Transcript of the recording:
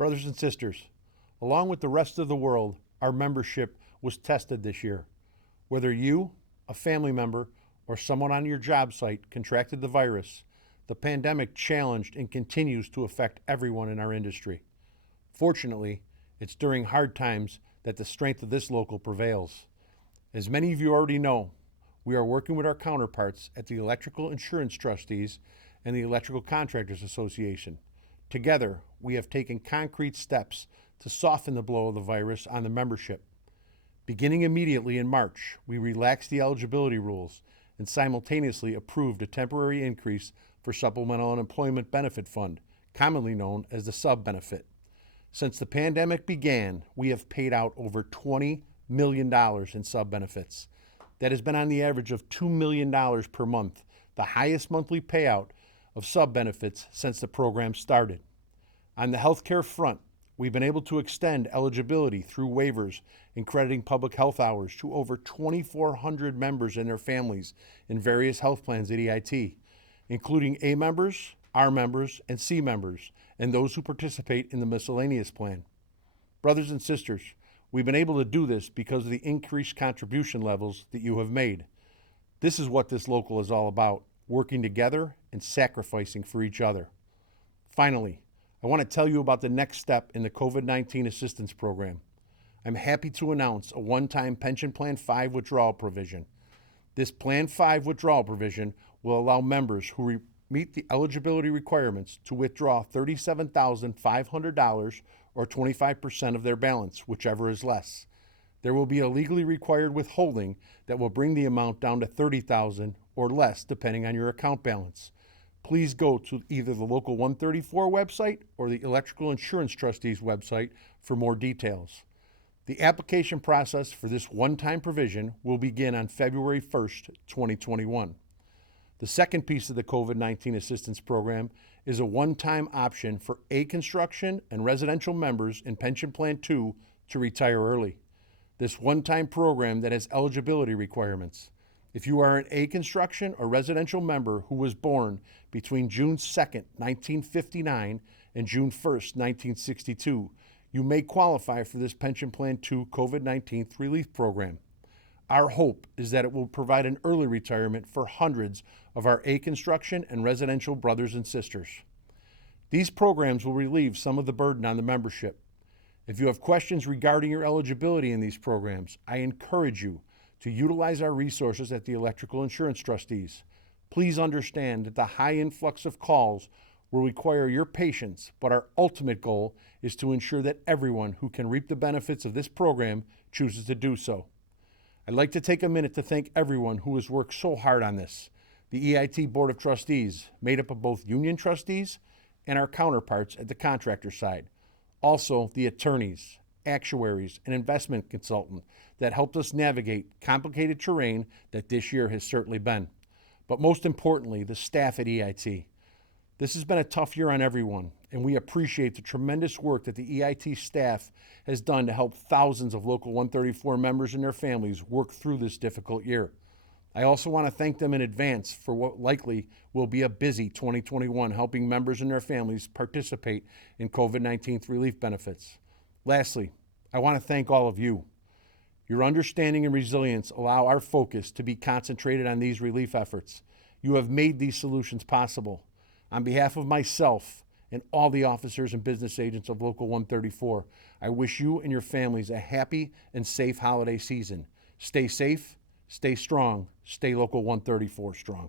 Brothers and sisters, along with the rest of the world, our membership was tested this year. Whether you, a family member, or someone on your job site contracted the virus, the pandemic challenged and continues to affect everyone in our industry. Fortunately, it's during hard times that the strength of this local prevails. As many of you already know, we are working with our counterparts at the Electrical Insurance Trustees and the Electrical Contractors Association. Together, we have taken concrete steps to soften the blow of the virus on the membership. Beginning immediately in March, we relaxed the eligibility rules and simultaneously approved a temporary increase for Supplemental Unemployment Benefit Fund, commonly known as the sub-benefit. Since the pandemic began, we have paid out over $20 million in sub-benefits. That has been on the average of $2 million per month, the highest monthly payout of sub-benefits since the program started. On the healthcare front, we've been able to extend eligibility through waivers and crediting public health hours to over 2,400 members and their families in various health plans at EIT, including A members, R members, and C members, and those who participate in the miscellaneous plan. Brothers and sisters, we've been able to do this because of the increased contribution levels that you have made. This is what this local is all about, working together and sacrificing for each other. Finally, I want to tell you about the next step in the COVID-19 assistance program. I'm happy to announce a one-time Pension Plan 5 withdrawal provision. This Plan 5 withdrawal provision will allow members who meet the eligibility requirements to withdraw $37,500 or 25% of their balance, whichever is less. There will be a legally required withholding that will bring the amount down to $30,000 or less depending on your account balance. Please go to either the Local 134 website or the Electrical Insurance Trustees website for more details. The application process for this one-time provision will begin on February 1st, 2021. The second piece of the COVID-19 assistance program is a one-time option for A construction and residential members in Pension Plan 2 to retire early. This one-time program that has eligibility requirements. If you are an A construction or residential member who was born between June 2nd, 1959 and June 1st, 1962, you may qualify for this Pension Plan 2 COVID-19 relief program. Our hope is that it will provide an early retirement for hundreds of our A construction and residential brothers and sisters. These programs will relieve some of the burden on the membership. If you have questions regarding your eligibility in these programs, I encourage you to utilize our resources at the Electrical Insurance Trustees. Please understand that the high influx of calls will require your patience, but our ultimate goal is to ensure that everyone who can reap the benefits of this program chooses to do so. I'd like to take a minute to thank everyone who has worked so hard on this. The EIT Board of Trustees, made up of both union trustees and our counterparts at the contractor side. Also, the attorneys, actuaries, and investment consultant that helped us navigate complicated terrain that this year has certainly been. But most importantly, the staff at EIT. This has been a tough year on everyone, and we appreciate the tremendous work that the EIT staff has done to help thousands of Local 134 members and their families work through this difficult year. I also want to thank them in advance for what likely will be a busy 2021, helping members and their families participate in COVID-19 relief benefits. Lastly, I want to thank all of you. Your understanding and resilience allow our focus to be concentrated on these relief efforts. You have made these solutions possible. On behalf of myself and all the officers and business agents of Local 134, I wish you and your families a happy and safe holiday season. Stay safe, stay strong, stay Local 134 strong.